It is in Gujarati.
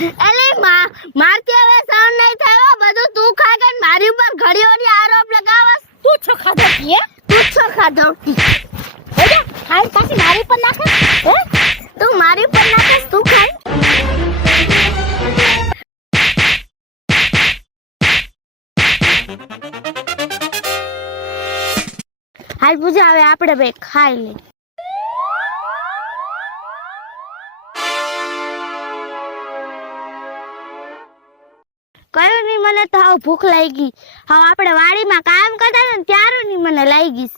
એલે મારતી હવે સાઉન્ડ નહીં થયો બધું તું ખા કે મારી ઉપર ઘડીઓની આરોપ લગાવસ તું છો ખાધો કે તું છો ખાધો ઓજા ખાઈ પાછી મારી પર નાખે હે તું મારી ઉપર નાખસ તું ખાઈ હાલ પૂજા હવે આપણે બે ખાઈ લે કયો નહીં મને તો હાવ ભૂખ લાગી હાવ આપણે વાડીમાં કામ કરતા ને ત્યારે નહીં મને લાગી